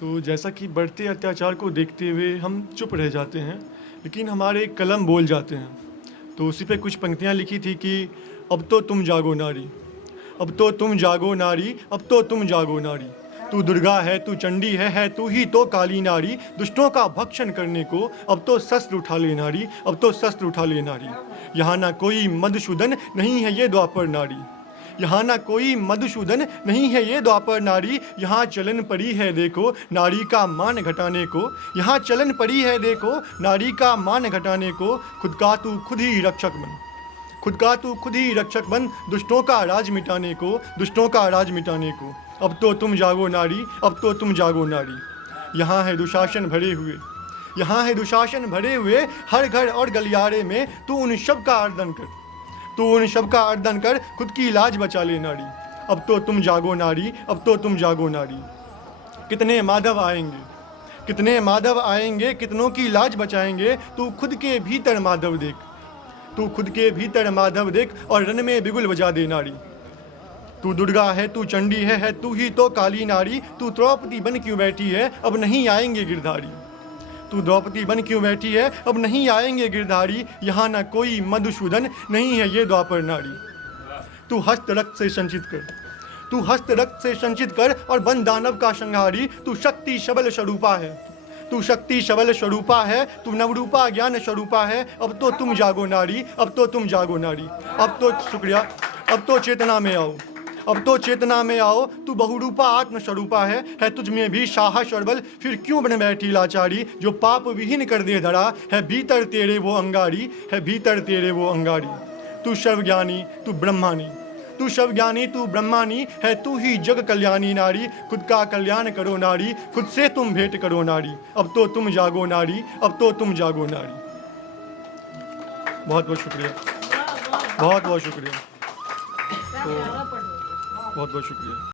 तो जैसा कि बढ़ते अत्याचार को देखते हुए हम चुप रह जाते हैं, लेकिन हमारे कलम बोल जाते हैं। तो उसी पे कुछ पंक्तियाँ लिखी थी कि अब तो तुम जागो नारी, अब तो तुम जागो नारी, अब तो तुम जागो नारी। तू दुर्गा है, तू चंडी है तू ही तो काली नारी। दुष्टों का भक्षण करने को अब तो शस्त्र उठा ले नारी, अब तो शस्त्र उठा ले नारी। यहाँ ना कोई मधुसूदन नहीं है ये द्वापर नारी, यहाँ ना कोई मधुसूदन नहीं है ये द्वापर नारी। यहाँ चलन पड़ी है देखो नारी का मान घटाने को, यहाँ चलन पड़ी है देखो नारी का मान घटाने को। खुद का तू खुद ही रक्षक बन, खुद का तू खुद ही रक्षक बन, दुष्टों का राज मिटाने को, दुष्टों का राज मिटाने को। अब तो तुम जागो नारी, अब तो तुम जागो नारी। यहाँ है दुशासन भरे हुए, यहाँ है दुशासन भरे हुए, हर घर और गलियारे में तू उन सब का अर्दन कर, तू उन सब का अर्दन कर, खुद की लाज बचा ले नारी। अब तो तुम जागो नारी, अब तो तुम जागो नारी। कितने माधव आएंगे, कितने माधव आएंगे, कितनों की लाज बचाएंगे। तू खुद के भीतर माधव देख, तू खुद के भीतर माधव देख और रन में बिगुल बजा दे नारी। तू दुर्गा है, तू चंडी है तू ही तो काली नारी। तू द्रौपदी बन क्यों बैठी है, अब नहीं आएंगे गिरधारी। तू द्रौपदी बन क्यों बैठी है, अब नहीं आएंगे गिरधारी। यहाँ ना कोई मधुसूदन नहीं है ये द्वापर नारी। तू हस्त रक्त से संचित कर, तू हस्त रक्त से संचित कर और बन दानव का संहारी। तू शक्ति सबल स्वरूपा है, तू शक्ति सबल स्वरूपा है, तू नवरूपा ज्ञान स्वरूपा है। अब तो तुम जागो नारी, अब तो तुम जागो नारी। अब तो शुक्रिया, अब तो चेतना में आओ, अब तो चेतना में आओ। तू बहुरूपा आत्म स्वरूपा है तुझ में भी साहस और बल। फिर क्यों बन बैठी लाचारी, जो पाप विहीन कर दे धरा। है भीतर तेरे वो अंगारी, है भीतर तेरे वो अंगारी। तू सर्वज्ञानी, तू ब्रह्मानी, तू सर्वज्ञानी, तू ब्रह्मानी है, तू ही जग कल्याणी नारी। खुद का कल्याण करो नारी, खुद से तुम भेंट करो नारी। अब तो तुम जागो नारी, अब तो तुम जागो नारी। बहुत बहुत शुक्रिया, बहुत बहुत शुक्रिया, तो बहुत बहुत शुक्रिया।